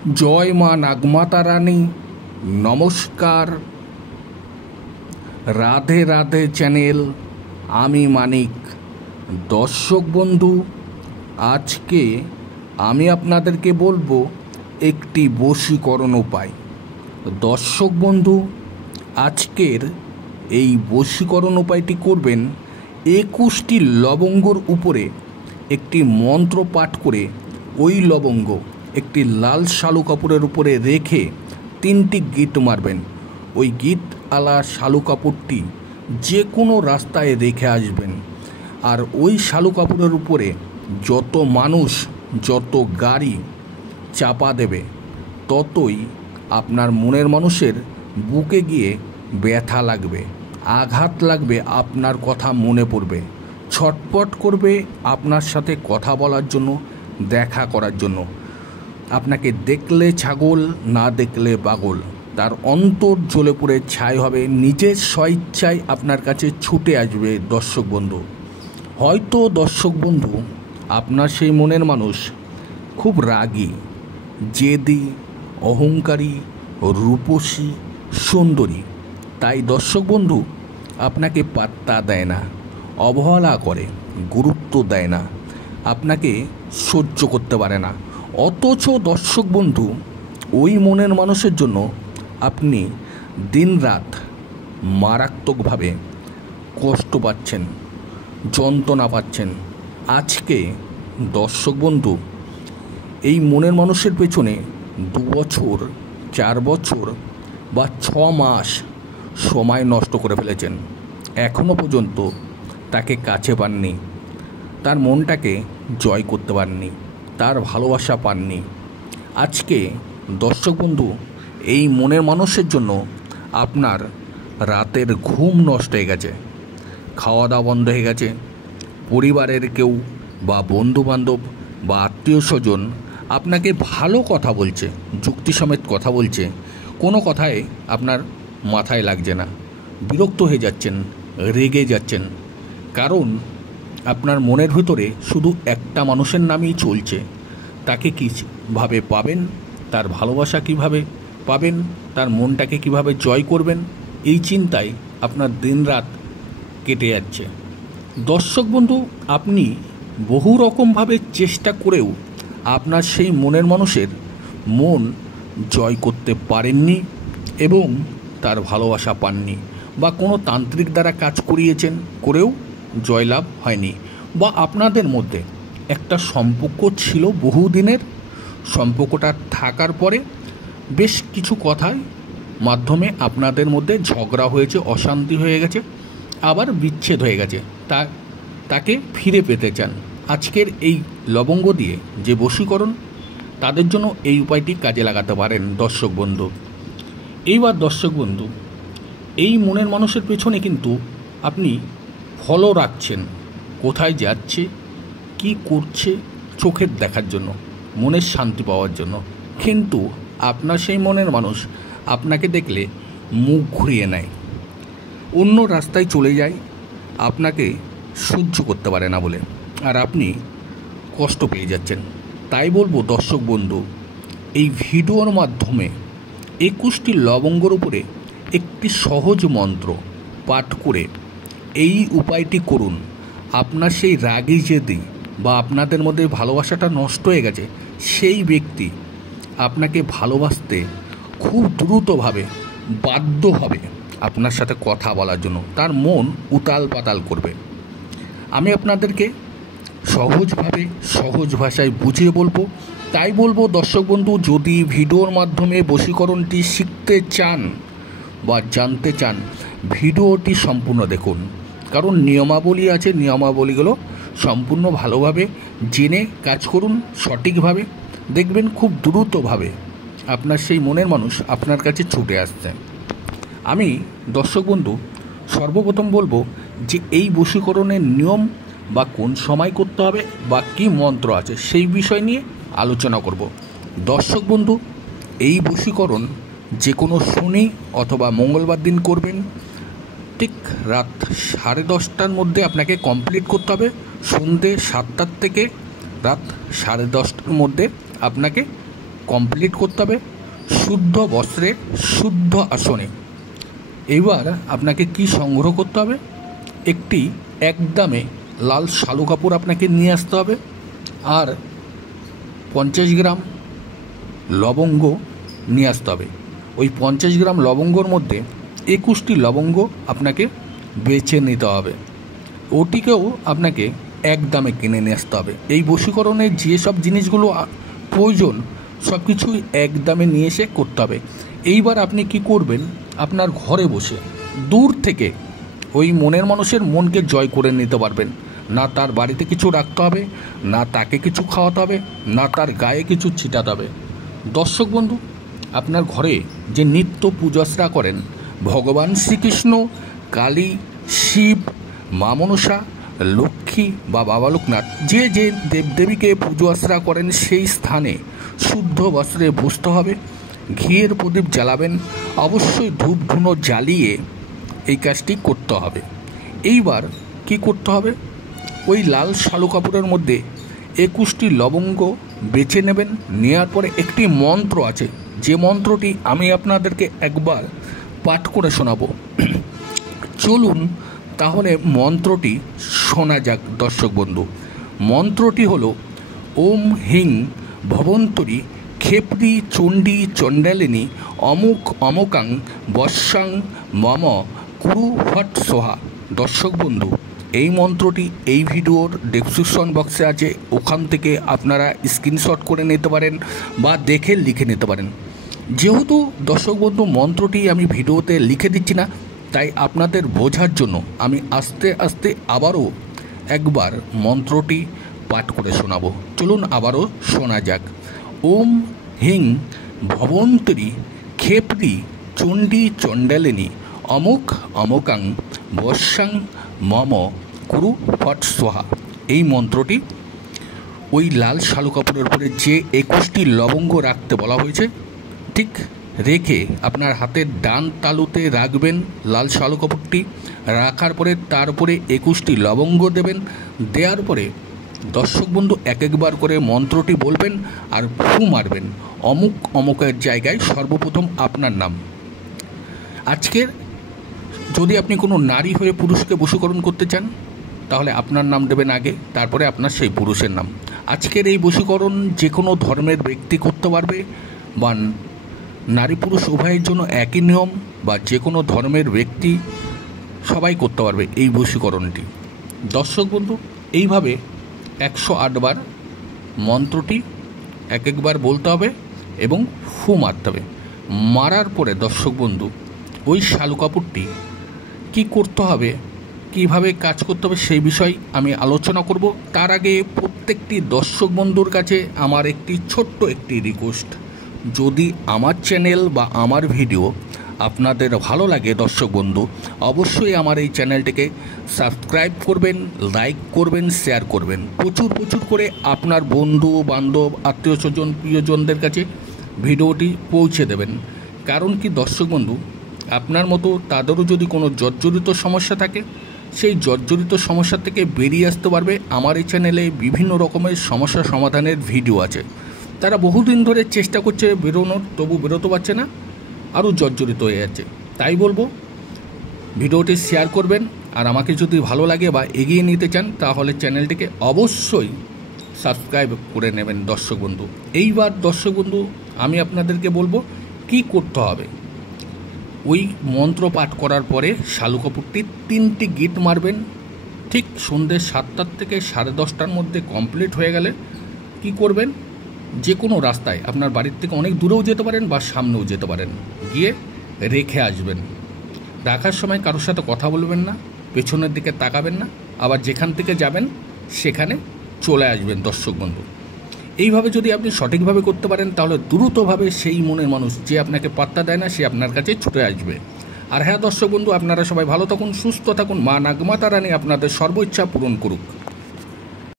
জয় মা নাগমাতা রানী। নমস্কার। রাধে রাধে চ্যানেল, আমি মানিক। দর্শক বন্ধু, আজকে আমি আপনাদেরকে বলবো একটি বশীকরণ উপায়। দর্শক বন্ধু, আজকের এই বশীকরণ উপায়টি করবেন 21টি লবঙ্গর উপরে একটি মন্ত্র পাঠ করে ওই লবঙ্গ একটি লাল শালু কাপড়ের উপরে রেখে 3টি গিট মারবেন। ওই গিট আলা শালু কাপড়টি যে কোনো রাস্তায় রেখে আসবেন। আর ওই শালু কাপড়ের উপরে যত মানুষ, যত গাড়ি চাপা দেবে, ততই আপনার মনের মানুষের বুকে গিয়ে ব্যথা লাগবে, আঘাত লাগবে, আপনার কথা মনে পড়বে, ছটপট করবে আপনার সাথে কথা বলার জন্য, দেখা করার জন্য। আপনাকে দেখলে ছাগল, না দেখলে পাগল, তার অন্তর জ্বলে পড়ে ছাই হবে, নিজের স্বইচ্ছায় আপনার কাছে ছুটে আসবে। দর্শক বন্ধু, হয়তো দর্শক বন্ধু আপনার সেই মনের মানুষ খুব রাগী, জেদি, অহংকারী, রূপসী, সুন্দরী, তাই দর্শক বন্ধু আপনাকে পাত্তা দেয় না, অবহেলা করে, গুরুত্ব দেয় না, আপনাকে সহ্য করতে পারে না। অথচ দর্শক বন্ধু ওই মনের মানুষের জন্য আপনি দিনরাত মারাত্মকভাবে কষ্ট পাচ্ছেন, যন্ত্রণা পাচ্ছেন। আজকে দর্শক বন্ধু এই মনের মানুষের পেছনে 2 বছর, 4 বছর বা 6 মাস সময় নষ্ট করে ফেলেছেন, এখনও পর্যন্ত তাকে কাছে পাননি, তার মনটাকে জয় করতে পারেননি, তার ভালোবাসা পাননি। আজকে দর্শক বন্ধু এই মনের মানুষের জন্য আপনার রাতের ঘুম নষ্ট হয়ে গেছে, খাওয়া দাওয়া বন্ধ হয়ে গেছে, পরিবারের কেউ বা বন্ধুবান্ধব বা আত্মীয় স্বজন আপনাকে ভালো কথা বলছে, যুক্তি সমেত কথা বলছে, কোনো কথায় আপনার মাথায় লাগছে না, বিরক্ত হয়ে যাচ্ছেন, রেগে যাচ্ছেন। কারণ আপনার মনের ভিতরে শুধু একটা মানুষের নামই চলছে। তাকে কীভাবে পাবেন, তার ভালোবাসা কিভাবে পাবেন, তার মনটাকে কিভাবে জয় করবেন, এই চিন্তায় আপনার দিনরাত কেটে যাচ্ছে। দর্শক বন্ধু, আপনি বহু রকমভাবে চেষ্টা করেও আপনার সেই মনের মানুষের মন জয় করতে পারেননি এবং তার ভালোবাসা পাননি, বা কোনো তান্ত্রিক দ্বারা কাজ করিয়েছেন, করেও জয়লাভ হয়নি। বা আপনাদের মধ্যে একটা সম্পর্ক ছিল বহুদিনের, সম্পর্কটা থাকার পরে বেশ কিছু কথার মাধ্যমে আপনাদের মধ্যে ঝগড়া হয়েছে, অশান্তি হয়ে গেছে, আবার বিচ্ছেদ হয়ে গেছে, তাকে ফিরে পেতে চান। আজকের এই লবঙ্গ দিয়ে যে বশীকরণ, তাদের জন্য এই উপায়টি কাজে লাগাতে পারেন দর্শক বন্ধু। এইবার দর্শক বন্ধু, এই মনের মানুষের পেছনে কিন্তু আপনি ফলো রাখছেন, কোথায় যাচ্ছে, কি করছে, চোখের দেখার জন্য, মনের শান্তি পাওয়ার জন্য। কিন্তু আপনার সেই মনের মানুষ আপনাকে দেখলে মুখ ঘুরিয়ে নেয়, অন্য রাস্তায় চলে যায়, আপনাকে সহ্য করতে পারে না বলে, আর আপনি কষ্ট পেয়ে যাচ্ছেন। তাই বলবো দর্শক বন্ধু, এই ভিডিওর মাধ্যমে 21টি লবঙ্গর উপরে একটি সহজ মন্ত্র পাঠ করে এই উপায়টি করুন। আপনার সেই রাগী জেদি বা আপনাদের মধ্যে ভালোবাসাটা নষ্ট হয়ে গেছে, সেই ব্যক্তি আপনাকে ভালোবাসতে খুব দ্রুতভাবে বাধ্য হবে আপনার সাথে কথা বলার জন্য, তার মন উতাল পাতাল করবে। আমি আপনাদেরকে সহজভাবে, সহজ ভাষায় বুঝিয়ে বলবো। তাই বলবো দর্শক বন্ধু, যদি ভিডিওর মাধ্যমে বশীকরণটি শিখতে চান বা জানতে চান, ভিডিওটি সম্পূর্ণ দেখুন। কারণ নিয়মাবলী আছে, নিয়মাবলীগুলো সম্পূর্ণ ভালোভাবে জেনে কাজ করুন, সঠিকভাবে দেখবেন খুব দ্রুতভাবে আপনার সেই মনের মানুষ আপনার কাছে ছুটে আসছে। আমি দর্শক বন্ধু সর্বপ্রথম বলবো যে এই বশীকরণের নিয়ম বা কোন সময় করতে হবে বা কী মন্ত্র আছে, সেই বিষয় নিয়ে আলোচনা করব। দর্শক বন্ধু, এই বশীকরণ যে কোনো শনি অথবা মঙ্গলবার দিন করবেন। ঠিক রাত 10:30টার মধ্যে আপনাকে কমপ্লিট করতে হবে। সন্ধ্যে 7টার থেকে রাত 10:30টার মধ্যে আপনাকে কমপ্লিট করতে হবে শুদ্ধ বস্ত্রে শুদ্ধ আসনে। এবার আপনাকে কি সংগ্রহ করতে হবে? একটি একদমে লাল শালু কাপড় আপনাকে নিয়ে আসতে হবে, আর 50 গ্রাম লবঙ্গ নিয়ে আসতে হবে। ওই 50 গ্রাম লবঙ্গর মধ্যে 21টি লবঙ্গ আপনাকে বেছে নিতে হবে। ওটিকেও আপনাকে একদমে কিনে নিয়ে আসতে হবে। এই বশীকরণের যেসব জিনিসগুলো প্রয়োজন সব কিছুই একদমে নিয়ে এসে করতে হবে। এইবার আপনি কি করবেন? আপনার ঘরে বসে দূর থেকে ওই মনের মানুষের মনকে জয় করে নিতে পারবেন। না তার বাড়িতে কিছু রাখতে হবে, না তাকে কিছু খাওয়াতে হবে, না তার গায়ে কিছু ছিটাতে হবে। দর্শক বন্ধু, আপনার ঘরে যে নিত্য পূজার্চনা করেন ভগবান শ্রীকৃষ্ণ, কালী, শিব, মা মনসা, লক্ষ্মী বা বাবা লোকনাথ, যে যে দেবদেবীকে পুজো আশ্রা করেন সেই স্থানে শুদ্ধ বস্ত্রে বসতে হবে, ঘিয়ের প্রদীপ জ্বালাবেন, অবশ্যই ধূপ ধুনো জ্বালিয়ে এই কাজটি করতে হবে। এইবার কি করতে হবে? ওই লাল শালু কাপড়ের মধ্যে 21টি লবঙ্গ বেছে নেবেন। নেওয়ার পরে একটি মন্ত্র আছে, যে মন্ত্রটি আমি আপনাদেরকে একবার পাঠ করে শোনাবো। চলুন তাহলে মন্ত্রটি শোনা যাক। দর্শক বন্ধু, মন্ত্রটি হলো ওম হিং ভবন্তরী ক্ষেপ্রী চণ্ডী চণ্ডালিনী অমুক অমকাং বর্ষাং মম কুরু ফট সোহা। দর্শক বন্ধু, এই মন্ত্রটি এই ভিডিওর ডেসক্রিপশন বক্সে আছে, ওখান থেকে আপনারা স্ক্রিনশট করে নিতে পারেন বা দেখে লিখে নিতে পারেন। যেহেতু দর্শক বন্ধু মন্ত্রটি আমি ভিডিওতে লিখে দিচ্ছি না, তাই আপনাদের বোঝার জন্য আমি আস্তে আস্তে আবারও একবার মন্ত্রটি পাঠ করে শোনাবো। চলুন আবারও শোনা যাক। ওম হিং ভবন্তরী ক্ষেপ্রী চণ্ডী চণ্ডালিনী অমুক অমকাং বর্ষাং মম কুরু ফট সোহা। এই মন্ত্রটি ওই লাল শালু কাপড়ের উপরে যে 21টি লবঙ্গ রাখতে বলা হয়েছে ঠিক রেখে আপনার হাতের ডান তালুতে রাখবেন লাল শালু কাপড়টি। রাখার পরে তার উপরে 21টি লবঙ্গ দেবেন। দেওয়ার পরে দর্শক বন্ধু এক একবার করে মন্ত্রটি বলবেন আর ফু মারবেন অমুক অমুকের জায়গায় সর্বপ্রথম আপনার নাম। আজকের যদি আপনি কোনো নারী হয়ে পুরুষকে বশীকরণ করতে চান তাহলে আপনার নাম দেবেন আগে, তারপরে আপনার সেই পুরুষের নাম। আজকের এই বশীকরণ যে কোনো ধর্মের ব্যক্তি করতে পারবে বা নারী পুরুষ উভয়ের জন্য একই নিয়ম, বা যে কোনো ধর্মের ব্যক্তি সবাই করতে পারবে এই বশীকরণটি। দর্শক বন্ধু, এইভাবে 108 বার মন্ত্রটি এক একবার বলতে হবে এবং ফু মারতে হবে। মারার পরে দর্শক বন্ধু ওই শালু কাপড়টি কী করতে হবে, কিভাবে কাজ করতে হবে সেই বিষয় আমি আলোচনা করব। তার আগে প্রত্যেকটি দর্শক বন্ধুর কাছে আমার একটি ছোট্ট একটি রিকোয়েস্ট, যদি আমার চ্যানেল বা আমার ভিডিও আপনাদের ভালো লাগে দর্শক বন্ধু, অবশ্যই আমার এই চ্যানেলটিকে সাবস্ক্রাইব করবেন, লাইক করবেন, শেয়ার করবেন, প্রচুর প্রচুর করে আপনার বন্ধু বান্ধব আত্মীয় স্বজন প্রিয়জনদের কাছে ভিডিওটি পৌঁছে দেবেন। কারণ কি দর্শক বন্ধু, আপনার মতো তাদেরও যদি কোনো জর্জরিত সমস্যা থাকে সেই জর্জরিত সমস্যা থেকে বেরিয়ে আসতে পারবে। আমার এই চ্যানেলে বিভিন্ন রকমের সমস্যা সমাধানের ভিডিও আছে। তারা বহুদিন ধরে চেষ্টা করছে বেরোনোর, তবু বেরোতে পারছে না, আরও জর্জরিত হয়ে যাচ্ছে। তাই বলবো ভিডিওটি শেয়ার করবেন, আর আমাকে যদি ভালো লাগে বা এগিয়ে নিতে চান তাহলে চ্যানেলটিকে অবশ্যই সাবস্ক্রাইব করে নেবেন দর্শক বন্ধু। এইবার দর্শক বন্ধু আমি আপনাদেরকে বলবো কি করতে হবে। ওই মন্ত্র পাঠ করার পরে শালু কাপড়টি 3টি গিট মারবেন। ঠিক সন্ধ্যে 7টা থেকে 10:30টার মধ্যে কমপ্লিট হয়ে গেলে কি করবেন, যে কোনো রাস্তায় আপনার বাড়ির থেকে অনেক দূরেও যেতে পারেন বা সামনেও যেতে পারেন, গিয়ে রেখে আসবেন। রাখার সময় কারোর সাথে কথা বলবেন না, পেছনের দিকে তাকাবেন না, আবার যেখান থেকে যাবেন সেখানে চলে আসবেন দর্শক বন্ধু। এইভাবে যদি আপনি সঠিকভাবে করতে পারেন তাহলে দ্রুতভাবে সেই মনের মানুষ যে আপনাকে পাত্তা দেয় না সে আপনার কাছে ছুটে আসবে। আর হ্যাঁ দর্শক বন্ধু, আপনারা সবাই ভালো থাকুন, সুস্থ থাকুন, মা নাগমাতা রানী আপনাদের সর্ব ইচ্ছা পূরণ করুক।